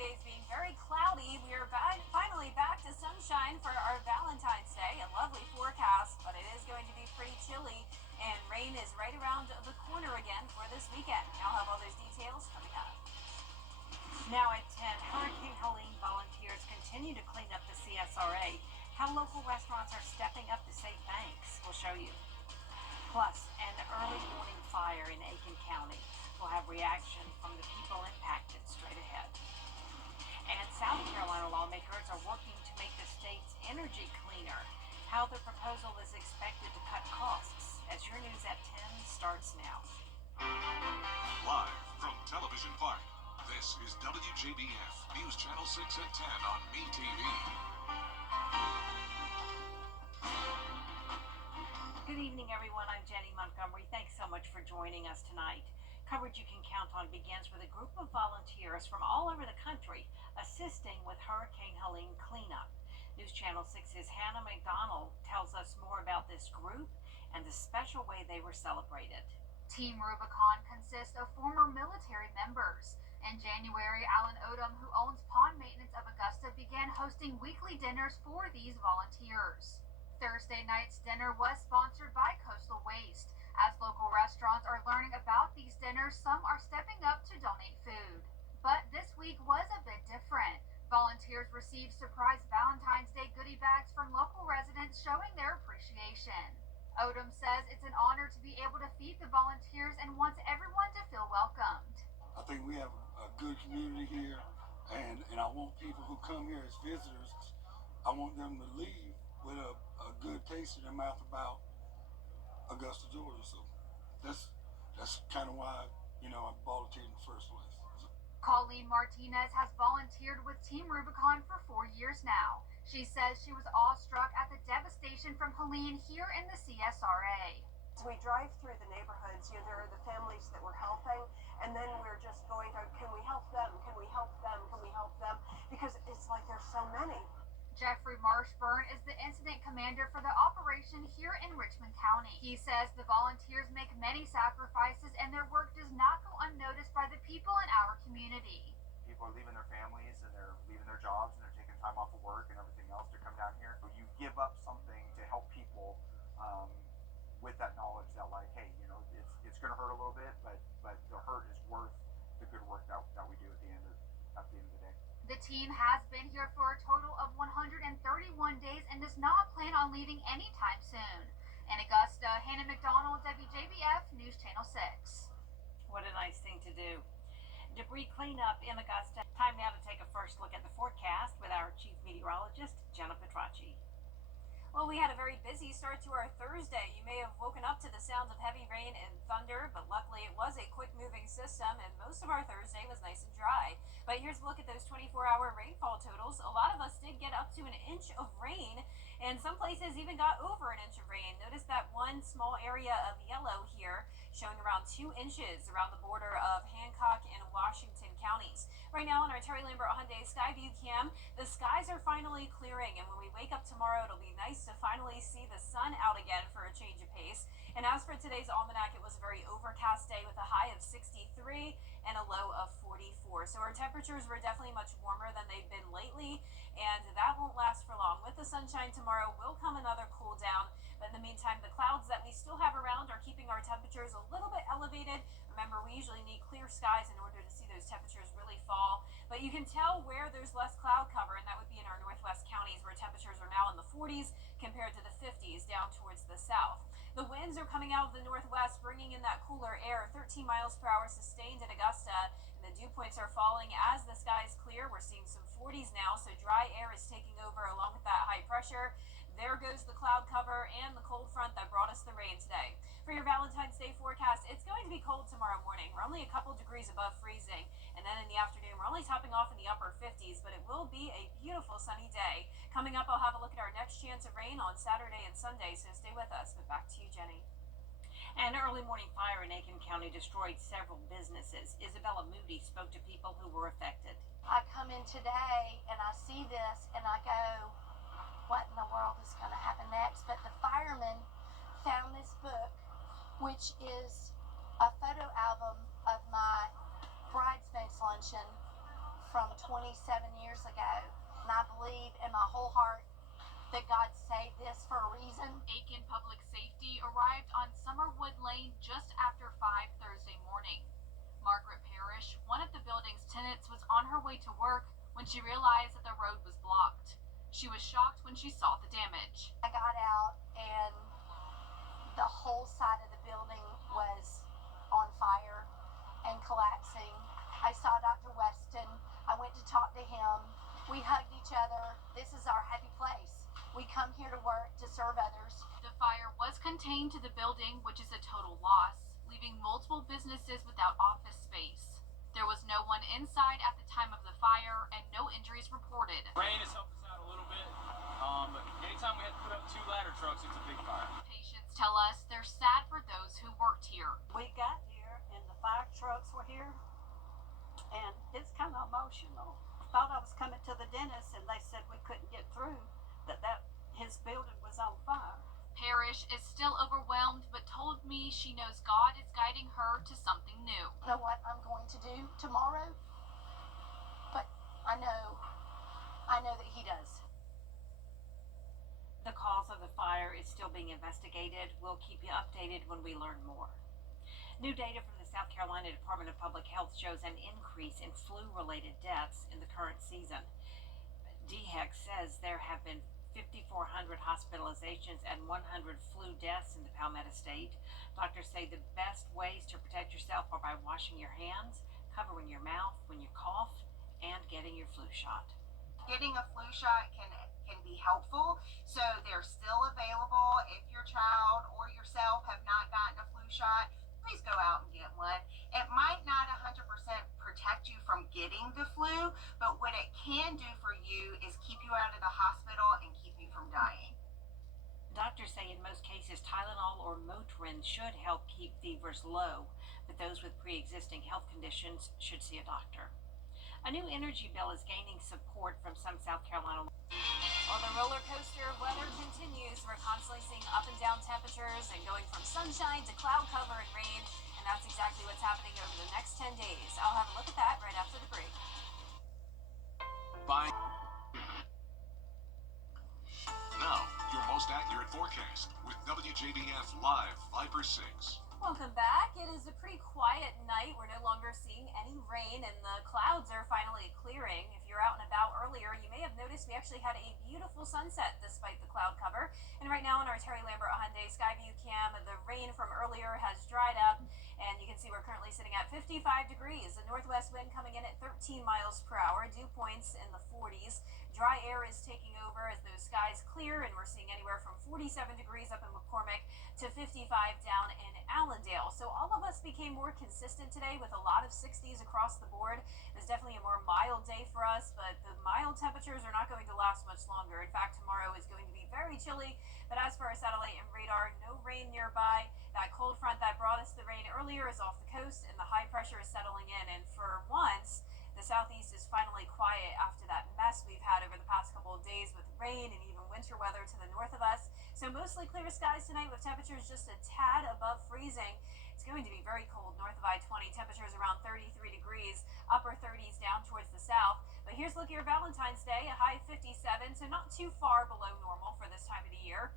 days being very cloudy, we are finally back to sunshine for our Valentine's Day. A lovely forecast, but it is going to be pretty chilly, and rain is right around the corner again for this weekend. I'll have all those details coming up. Now at 10, Hurricane Helene volunteers continue to clean up the CSRA. How local restaurants are stepping up to save banks, we'll show you. Plus, an early morning fire in Aiken County. We'll have reaction from the people impacted straight ahead. And South Carolina lawmakers are working to make the state's energy cleaner. How the proposal is expected to cut costs. As your news at 10 starts now. Live from Television Park, this is WJBF News Channel 6 at 10 on MeTV. Good evening, everyone. I'm Jenny Montgomery. Thanks so much for joining us tonight. Coverage you can count on begins with a group of volunteers from all over the country assisting with Hurricane Helene cleanup. News Channel 6's Hannah McDonald tells us more about this group and the special way they were celebrated. Team Rubicon consists of former military members. In January, Alan Odom, who owns Pond Maintenance of Augusta, began hosting weekly dinners for these volunteers. Thursday night's dinner was sponsored by Coastal Waste. As local restaurants are learning about these dinners, some are stepping up to donate food. But this week was a bit different. Volunteers received surprise Valentine's Day goodie bags from local residents showing their appreciation. Odom says it's an honor to be able to feed the volunteers and wants everyone to feel welcomed. I think we have a good community here, and I want people who come here as visitors, I want them to leave with a good taste in their mouth about Augusta, Georgia. So that's kind of why, I volunteered in the first place. Colleen Martinez has volunteered with Team Rubicon for 4 years now. She says she was awestruck at the devastation from Helene here in the CSRA. As we drive through the neighborhoods, there are the families that we're helping, and then we're just going to, can we help them? Can we help them? Can we help them? Because it's like there's so many. Jeffrey Marshburn is the incident commander for the operation here in Richmond County. He says the volunteers make many sacrifices and their work does not go unnoticed by the people in our community. People are leaving their families and they're leaving their jobs and they're taking time off of work and everything else to come down here. So you give up something to help people with that knowledge that, like, hey, it's going to hurt a little bit, but the hurt is worth the good work that we do at the end of the day. The team has been here for a total of 131 days and does not plan on leaving anytime soon. In Augusta, Hannah McDonald, WJBF News Channel 6. What a nice thing to do. Debris cleanup in Augusta. Time now to take a first look at the forecast with our chief meteorologist, Jenna Petracci. Well, we had a very busy start to our Thursday. You may have woken up to the sounds of heavy rain and thunder, but luckily it was a quick-moving system, and most of our Thursday was nice and dry. But here's a look at those 24-hour rainfall totals. A lot of us did get up to an inch of rain, and some places even got over an inch of rain. Notice that one small area of yellow here, showing around 2 inches around the border of Hancock and Washington counties. Right now on our Terry Lambert Hyundai Skyview cam, the skies are finally clearing, and when we wake up tomorrow, it'll be nice to finally see the sun out again for a change of pace. And as for today's almanac, it was a very overcast day with a high of 63 and a low of 44. So our temperatures were definitely much warmer than they've been lately, and that won't last for long. With the sunshine tomorrow will come another cool down, but in the meantime, the clouds that we still have around are keeping our temperatures a little bit elevated. Remember, we usually need clear skies in order to see those temperatures really fall, but you can tell where there's less cloud cover, and that would be in our northwest counties where temperatures are now in the 40s compared to the 50s down towards the south. The winds are coming out of the northwest, bringing in that cooler air. 13 miles per hour sustained in Augusta, and the dew points are falling as the sky is clear. We're seeing some 40s now, so dry air is taking over along with that high pressure. There goes the cloud cover and the cold front that brought us the rain today. For your Valentine's Day forecast, it's going to be cold tomorrow morning. We're only a couple degrees above freezing, and then in the afternoon, we're only topping off in the upper 50s, but it will be a beautiful sunny day. Coming up, I'll have a look at our next chance of rain on Saturday and Sunday, so stay with us. But back to you, Jenny. An early morning fire in Aiken County destroyed several businesses. Isabella Moody spoke to people who were affected. I come in today and I see this and I go, what in the world is going to happen next? But the firemen found this book, which is a photo album of my bridesmaids luncheon from 2016. believe in my whole heart that God saved this for a reason. Aiken Public Safety arrived on Summerwood Lane just after 5 Thursday morning. Margaret Parrish, one of the building's tenants, was on her way to work when she realized that the road was blocked. She was shocked when she saw the damage. I got out and the whole side of the building was on fire and collapsing. I saw Dr. Weston. I went to talk to him. We hugged each other. This is our happy place. We come here to work to serve others. The fire was contained to the building, which is a total loss, leaving multiple businesses without office space. There was no one inside at the time of the fire and no injuries reported. Rain has helped us out a little bit, but anytime we had to put up 2 ladder trucks, it's a big fire. Patients tell us they're sad for those who worked here. We got here and the fire trucks were here, and it's kind of emotional. Thought I was coming to the dentist and they said we couldn't get through, that his building was on fire. Parrish is still overwhelmed but told me she knows God is guiding her to something new. I know what I'm going to do tomorrow, but I know that He does. The cause of the fire is still being investigated. We'll keep you updated when we learn more. New data from the South Carolina Department of Public Health shows an increase in flu-related deaths in the current season. DHEC says there have been 5,400 hospitalizations and 100 flu deaths in the Palmetto State. Doctors say the best ways to protect yourself are by washing your hands, covering your mouth when you cough, and getting your flu shot. Getting a flu shot can be helpful, so they're still available. If your child or yourself have not gotten a flu shot, please go out and get one. It might not 100% protect you from getting the flu, but what it can do for you is keep you out of the hospital and keep you from dying. Doctors say in most cases Tylenol or Motrin should help keep fevers low, but those with pre-existing health conditions should see a doctor. A new energy bill is gaining support from some South Carolina. Well, the roller coaster of weather continues. We're constantly seeing up and down temperatures and going from sunshine to cloud cover and rain, and that's exactly what's happening over the next 10 days. I'll have a look at that right after the break. Bye. Now, your most accurate forecast with WJBF Live Viper 6. Welcome back. It is a pretty quiet night. We're no longer seeing any rain and the clouds are finally clearing. If you're out and about earlier, you may have noticed we actually had a beautiful sunset despite the cloud cover. And right now on our Terry Lambert Hyundai Skyview cam, the rain from earlier has dried up and you can see we're currently sitting at 55 degrees. The northwest wind coming in at 13 miles per hour, dew points in the 40s. Dry air is taking over as those skies clear, and we're seeing anywhere from 47 degrees up in McCormick to 55 down in Allendale. So all of us became more consistent today with a lot of 60s across the board. It was definitely a more mild day for us, but the mild temperatures are not going to last much longer. In fact, tomorrow is going to be very chilly. But as for our satellite and radar, no rain nearby. That cold front that brought us the rain earlier is off the coast, and the high pressure is settling in. And for once, the southeast is finally quiet after that mess we've had over the past couple of days with rain and even winter weather to the north of us. So mostly clear skies tonight with temperatures just a tad above freezing. It's going to be very cold north of I-20. Temperatures around 33 degrees, upper 30s down towards the south. But here's look at your Valentine's Day, a high 57, so not too far below normal for this time of the year.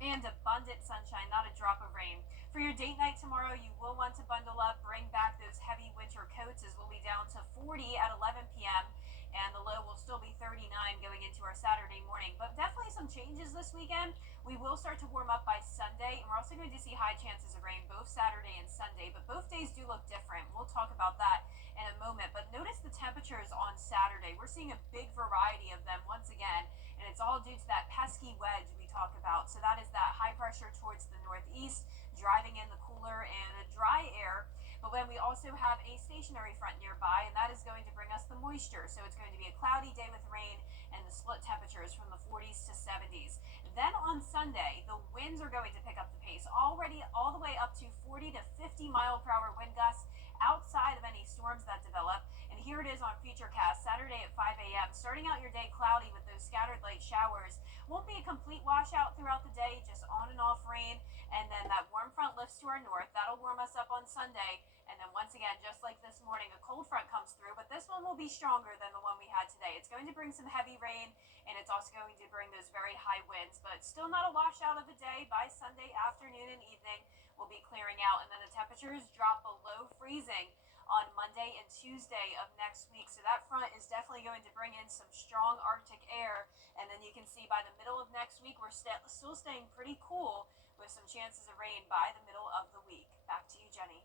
And abundant sunshine, not a drop of rain. For your date night tomorrow, you will want to bundle up, bring back those heavy winter coats as we'll be down to 40 at 11 p.m. And the low will still be 39 going into our Saturday morning. But definitely some changes this weekend. We will start to warm up by Sunday, and we're also going to see high chances of rain both Saturday and Sunday. But both days do look different. We'll talk about that in a moment. But notice the temperatures on Saturday. We're seeing a big variety of them once again, and it's all due to that pesky wedge we talk about. So that is that high pressure towards the northeast, driving in the cooler and a dry air. But when we also have a stationary front nearby, and that is going to bring us the moisture. So it's going to be a cloudy day with rain and the split temperatures from the 40s to 70s. Then on Sunday, the winds are going to pick up the pace already all the way up to 40 to 50 mile per hour wind gusts outside of any storms that develop. And here it is on Futurecast Saturday at 5 a.m. Starting out your day cloudy with those scattered light showers. Won't be a complete washout throughout the day, just on and off rain. And then that warm front lifts to our north. That'll warm us up on Sunday. And then once again, just like this morning, a cold front comes through, but this one will be stronger than the one we had today. It's going to bring some heavy rain, and it's also going to bring those very high winds, but still not a washout of a day. By Sunday afternoon and evening, we'll be clearing out, and then the temperatures drop below freezing on Monday and Tuesday of next week. So that front is definitely going to bring in some strong Arctic air, and then you can see by the middle of next week, we're still staying pretty cool with some chances of rain by the middle of the week. Back to you, Jenny.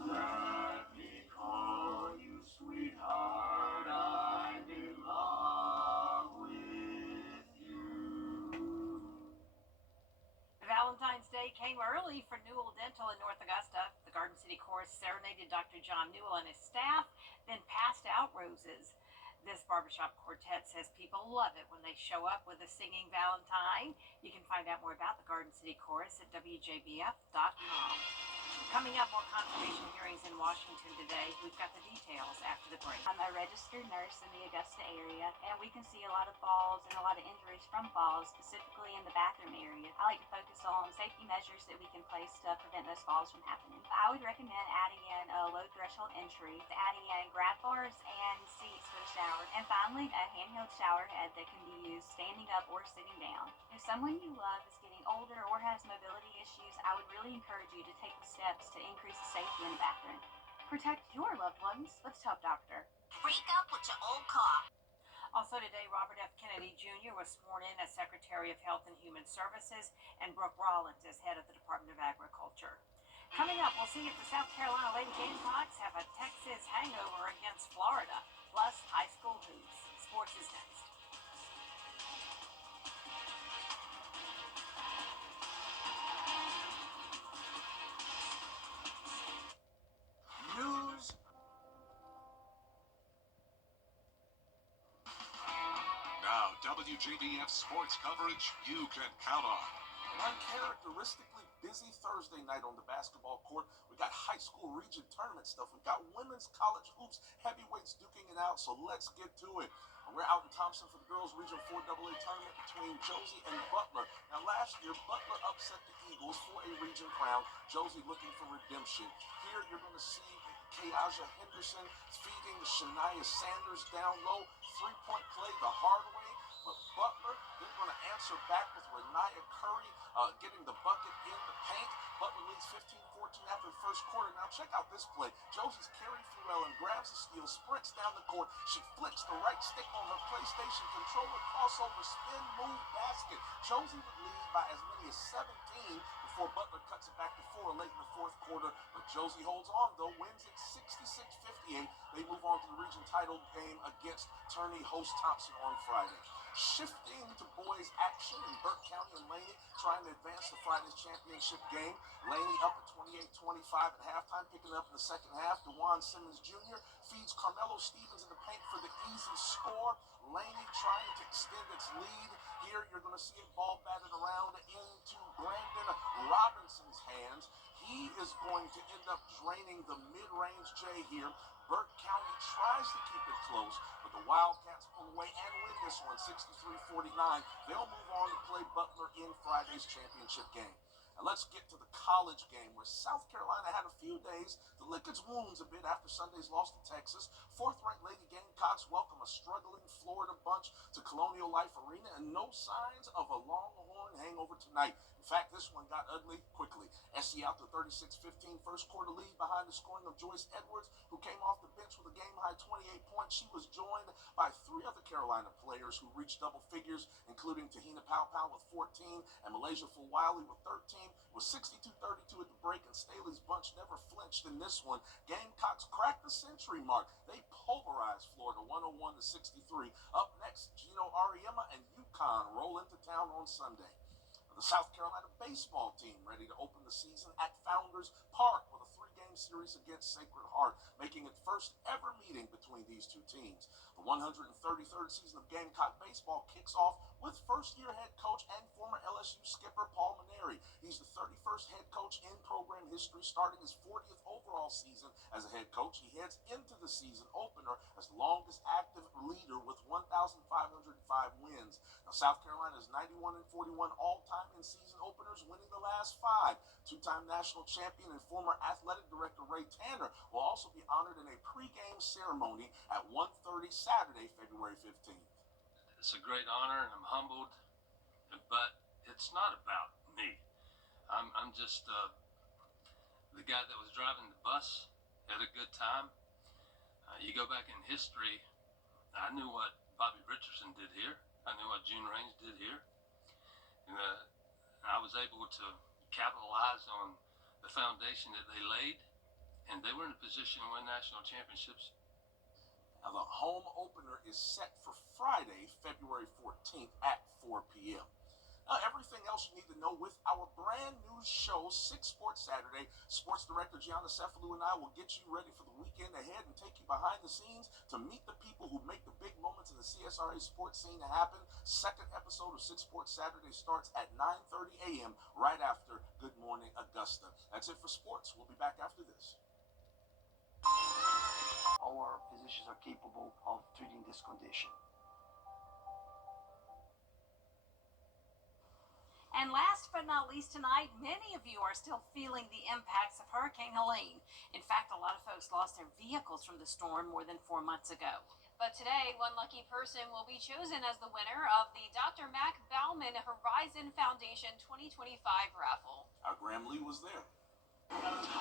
Let me call you sweetheart, I'm in love with you. Valentine's Day came early for Newell Dental in North Augusta. The Garden City Chorus serenaded Dr. John Newell and his staff, then passed out roses. This barbershop quartet says people love it when they show up with a singing Valentine. You can find out more about the Garden City Chorus at WJBF.com. Coming up, more confirmation hearings in Washington today. We've got the details after the break. I'm a registered nurse in the Augusta area, and we can see a lot of falls and a lot of injuries from falls, specifically in the bathroom area. I like to focus on safety measures that we can place to prevent those falls from happening. I would recommend adding in a low threshold entry, adding in grab bars and seats for the shower, and finally a handheld shower head that can be used standing up or sitting down. If someone you love is getting older or has mobility issues, I would really encourage you to take the steps to increase the safety in the bathroom. Protect your loved ones with Top Doctor. Break up with your old car. Also today, Robert F. Kennedy Jr. was sworn in as Secretary of Health and Human Services, and Brooke Rollins as head of the Department of Agriculture. Coming up, we'll see if the South Carolina Lady Gamecocks have a Texas hangover against Florida, plus high school hoops. Sports is next. News. Now, WJBF sports coverage you can count on. An uncharacteristically busy Thursday night on the basketball court. We got high school region tournament stuff. We got women's college hoops, heavyweights duking it out. So let's get to it. We're out in Thompson for the girls' Region 4 AA tournament between Josie and Butler. Now, last year, Butler upset the Eagles for a region crown. Josie looking for redemption. Here, you're going to see Kayaja Henderson feeding Shania Sanders down low. Three-point play the hard way. But Butler, they're going to answer back with Renaya Curry getting the bucket in the paint. Butler leads 15-14 after the first quarter. Now check out this play. Josie's Carrie Flewellen grabs the steal, sprints down the court. She flicks the right stick on her PlayStation controller, crossover, spin, move, basket. Josie would lead by as many as 17 before Butler cuts it back to 4 late in the fourth quarter. But Josie holds on, though, wins it 66-58. They move on to the region title game against Turney host Thompson on Friday. Shifting to boys action in Burke County and Laney trying to advance to Friday's championship game. Laney up at 28-25 at halftime, picking up in the second half. DeJuan Simmons Jr. feeds Carmelo Stevens in the paint for the easy score. Laney trying to extend its lead. Here you're going to see it ball batted around into Brandon Robinson's hands. He is going to end up draining the mid-range J here. Burke County tries to keep it close, but the Wildcats pull away and win this one, 63-49. They'll move on to play Butler in Friday's championship game. And let's get to the college game, where South Carolina had a few days to lick its wounds a bit after Sunday's loss to Texas. Fourth-ranked Lady Gamecocks welcome a struggling Florida bunch to Colonial Life Arena, and no signs of a Longhorn hangover tonight. In fact, this one got ugly quickly. SC out to 36-15 first quarter lead behind the scoring of Joyce Edwards, who came off the bench with a game-high 28 points. She was joined by 3 other Carolina players who reached double figures, including Tahina Powpow with 14 and Malaysia Fulwiley with 13. It was 62-32 at the break, and Staley's bunch never flinched in this one. Gamecocks cracked the century mark. They pulverized Florida 101-63. Up next, Gino Ariema and UConn roll into town on Sunday. The South Carolina baseball team ready to open the season at Founders Park with a 3-game game series against Sacred Heart, making it first ever meeting between these two teams. The 133rd season of Gamecock baseball kicks off with first-year head coach and former LSU skipper Paul Maneri. He's the 31st head coach in program history, starting his 40th overall season as a head coach. He heads into the season opener as the longest active leader with 1,505 wins. Now, South Carolina is 91-41 all-time in season openers, winning the last 5. Two-time national champion and former athletic director Ray Tanner will also be honored in a pregame ceremony at 1:30 Saturday, February 15th. It's a great honor, and I'm humbled, but it's not about me. I'm just the guy that was driving the bus, had a good time. You go back in history, I knew what Bobby Richardson did here. I knew what June Range did here. And I was able to capitalize on the foundation that they laid, and they were in a position to win national championships. Now, the home opener is set for Friday, February 14th at 4 p.m. Now, everything else you need to know with our brand new show, 6 Sports Saturday. Sports director Gianna Cephalou and I will get you ready for the weekend ahead and take you behind the scenes to meet the people who make the big moments in the CSRA sports scene happen. Second episode of 6 Sports Saturday starts at 9:30 a.m. right after Good Morning Augusta. That's it for sports. We'll be back after this. All our physicians are capable of treating this condition. And last but not least tonight, many of you are still feeling the impacts of Hurricane Helene. In fact, a lot of folks lost their vehicles from the storm more than 4 months ago. But today, one lucky person will be chosen as the winner of the Dr. Mac Bauman Horizon Foundation 2025 raffle. Our Graham Lee was there.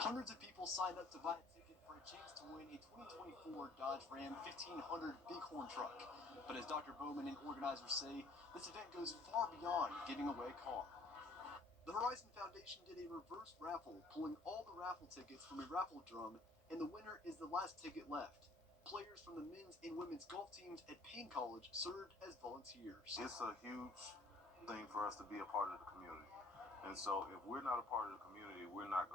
Hundreds of people signed up to buy a ticket for a chance to win a 2024 Dodge Ram 1500 Bighorn truck. But as Dr. Bowman and organizers say, this event goes far beyond giving away a car. The Horizon Foundation did a reverse raffle, pulling all the raffle tickets from a raffle drum, and the winner is the last ticket left. Players from the men's and women's golf teams at Payne College served as volunteers. It's a huge thing for us to be a part of the community. And so if we're not a part of the community, we're not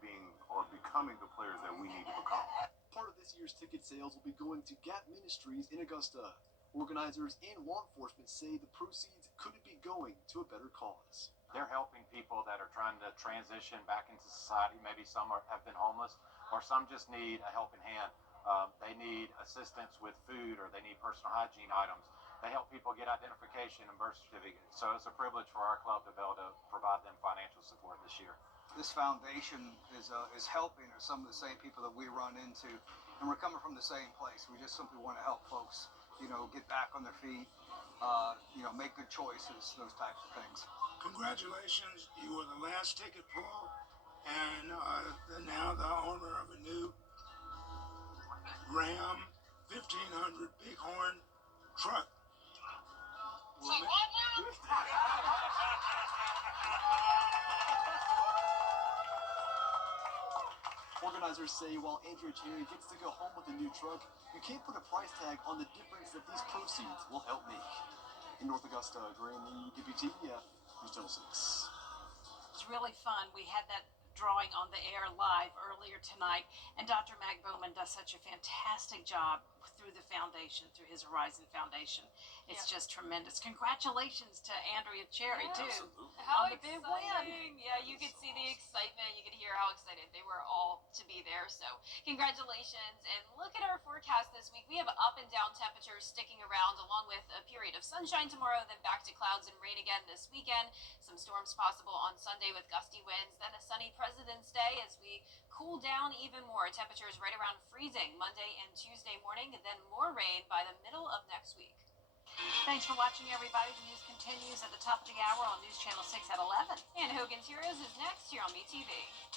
being or becoming the players that we need to become. Part of this year's ticket sales will be going to Gap Ministries in Augusta. Organizers and law enforcement say the proceeds could be going to a better cause. They're helping people that are trying to transition back into society. Maybe some have been homeless, or some just need a helping hand. They need assistance with food, or they need personal hygiene items. They help people get identification and birth certificates. So it's a privilege for our club to be able to provide them financial support this year. This foundation is helping some of the same people that we run into, and we're coming from the same place. We just simply want to help folks, get back on their feet, make good choices, those types of things. Congratulations, you were the last ticket pull, and now the owner of a new Ram 1500 Bighorn truck. Organizers say while Andrea Cherry gets to go home with a new truck, you can't put a price tag on the difference that these proceeds will help make. In North Augusta, Graham Lee, WJBF, News Channel 6. It's really fun. We had that drawing on the air live earlier tonight, and Dr. Mac Bowman does such a fantastic job through the foundation, through his Horizon Foundation. It's just tremendous. Congratulations to Andrea Cherry, too. Absolutely. How on the big win. exciting. Yeah, you could see the excitement. You could hear how excited they were all to be there. So congratulations. And look at our forecast this week. We have up and down temperatures sticking around, along with a period of sunshine tomorrow, then back to clouds and rain again this weekend. Some storms possible on Sunday with gusty winds, then a sunny President's Day as we cool down even more. Temperatures right around freezing Monday and Tuesday morning, and then more rain by the middle of next week. Thanks for watching, everybody. The news continues at the top of the hour on News Channel 6 at 11. And Hogan's Heroes is next here on BTV.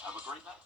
Have a great night.